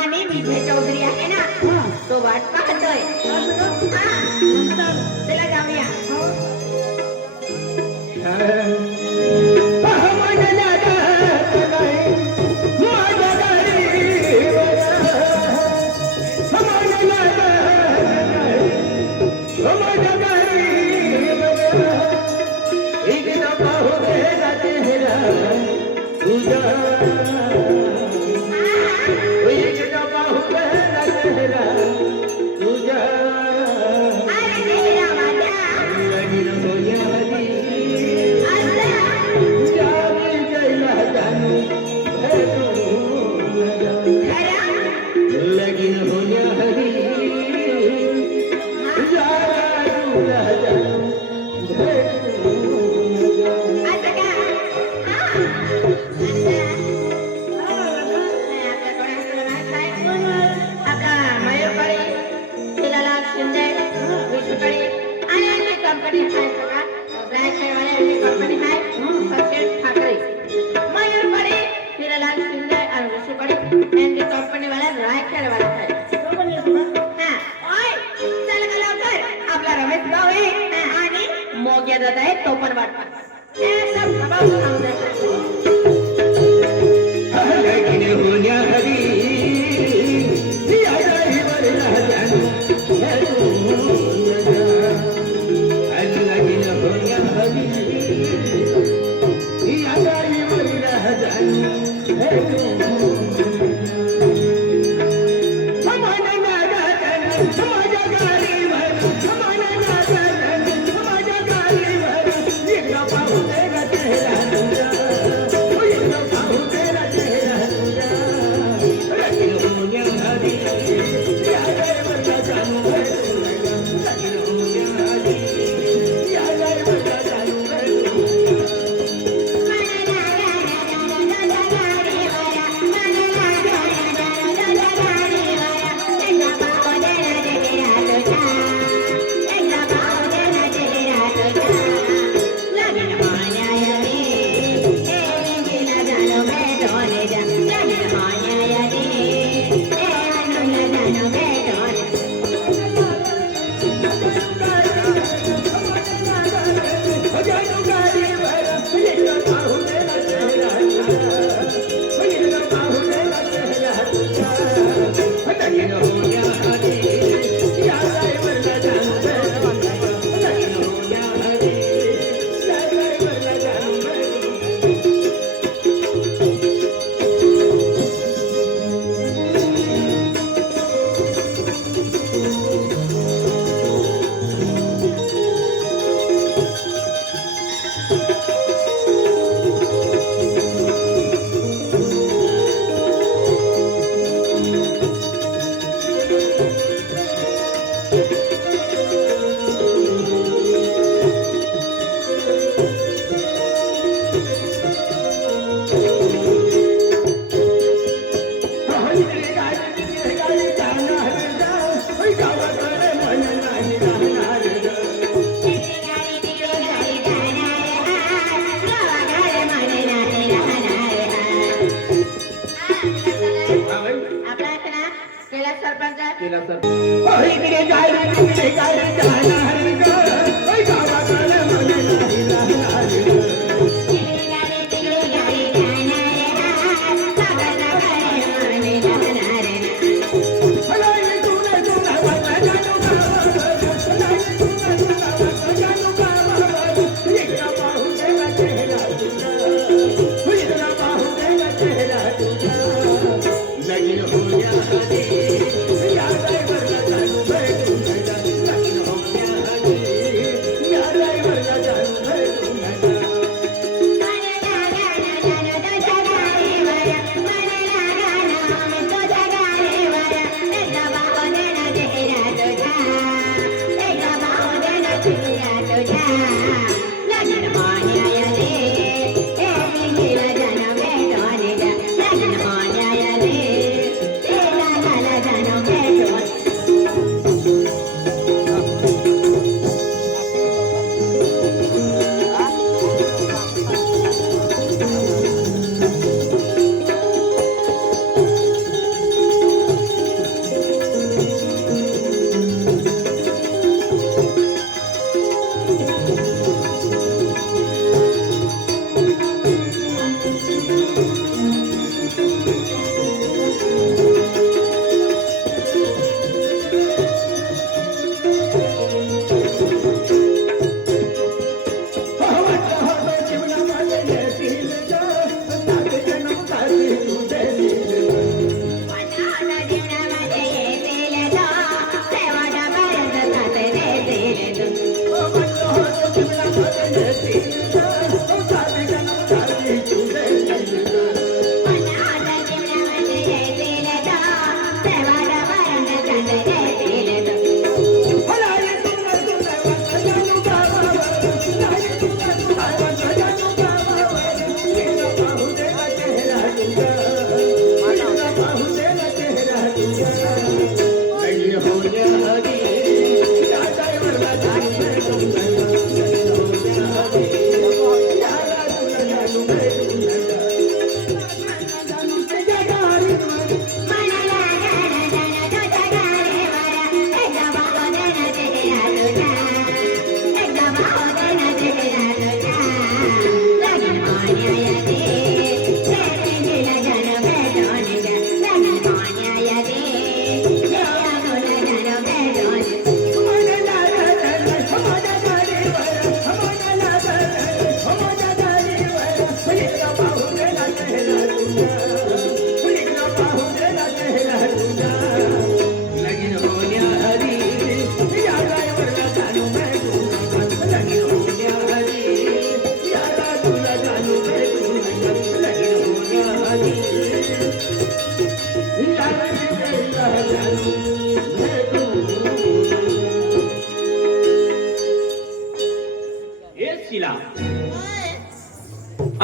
आणि विजय चौधरी आहे ना तो वाट पाहतोय. चला जाऊया. तो पण वाटतो.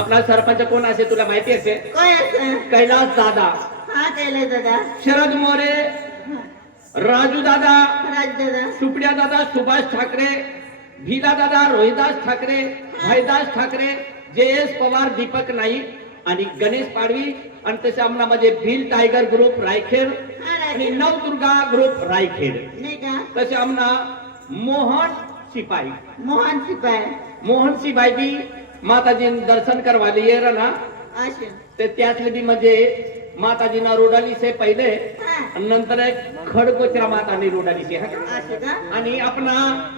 आपला सरपंच कोण असेल तुला माहिती असेल? काय असं? कैलास दादा, हा कैलास दादा, शरद मोरे, राजू दादा, राज दादा, सुपड्या दादा, सुभाष ठाकरे, भीला दादा, रोहिदास ठाकरे, भाईदास ठाकरे, जयेश पवार, दीपक नाईक आणि गणेश पाडवी आणि तसे आमनामध्ये भील टायगर ग्रुप रायखेड आणि नवदुर्गा ग्रुप रायखेड नाही का? तसे आमना मोहन शिपाई मोहन शिपाय मोहन शिपाई बी माताजी दर्शन करवाले ये ना असे ते त्यातले बी म्हणजे माताजीना रोडाली से पहिले हा आणि नंतर एक खडकोचरा मातानी रोडाली से असे का? आणि आपला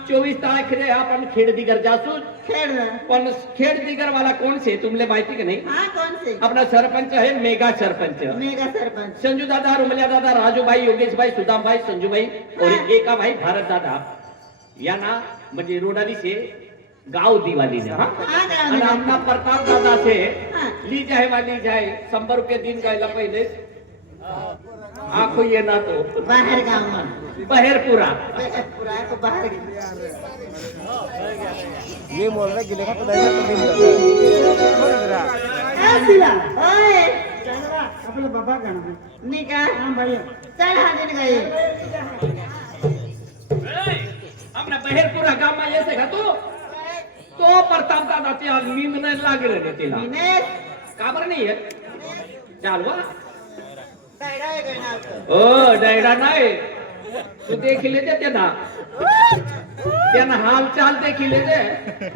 24 तारखेला आपण खेड दिगर जासू खेळ पण खेड दिगर वाला कोण से तुमले माहिती का नाही? हा कोण से? अपना सरपंच है मेगा सरपंच मेगा सरपंच संजू दादा, रुमलिया दादा, राजू भाई, योगेश भाई, सुदाम भाई, संजू भाई और एका भाई भारत दादा याना म्हणजे रोडाली से गाव दिवाली ने हा आणि आमना प्रताप दादा से हा ली जाए वाली जाए 100 रुपये दिन गायला पहिले आखो ये ना तो बाहेर गाव में बहेरपुरा पूरा को बाहर ये बोल रहा गिले का तो सिला ओए आपला बाबा गाणं नहीं का? हां भाई चल हा दिन गए आमना बहेरपुरा गाव में येसे का तो प्रताप दादा ते नींद नाही लागले रे तिला दिनेश का बरं नाही येत? चालवा डायडा आहे काय नाव? ओ डायडा नाही तू देखिले ते त्यांना त्यांना हाल चाल देखिले ते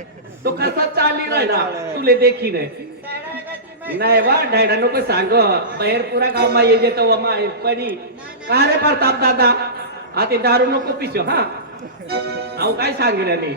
तो कसा चालली राहिला तुले देखी रे डायडा आहे का ती? नाही वा डायडा नको सांग बहेरपुरा गाव मा ये जेतो मा परी का रे प्रताप दादा हा ते दारू नको पिसो हा अहो काय सांगितलं नाही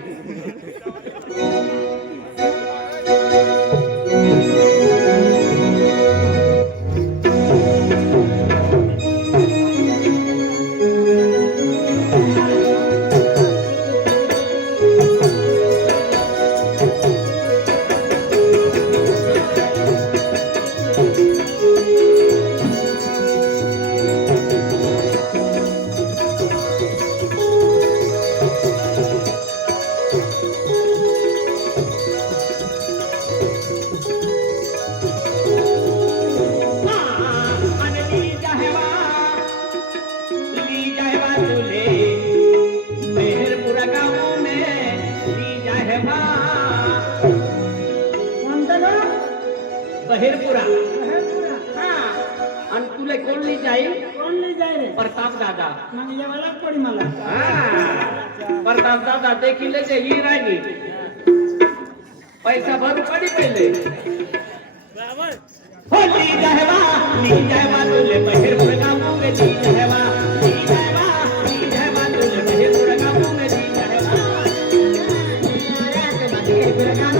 बहेरपुरा हां आणि तुले कोण ली जाईल? कोण ले जाय रे प्रताप दादा मग जेवायला पडी मला हा प्रताप दादा देखील ते ही राहिली पैसा भर पडी पहिले हो ली जायवा तुले बहेरपुरा गाव में ली जायवा तुले बहेरपुरा गाव में ली जायवा बाहेर गाव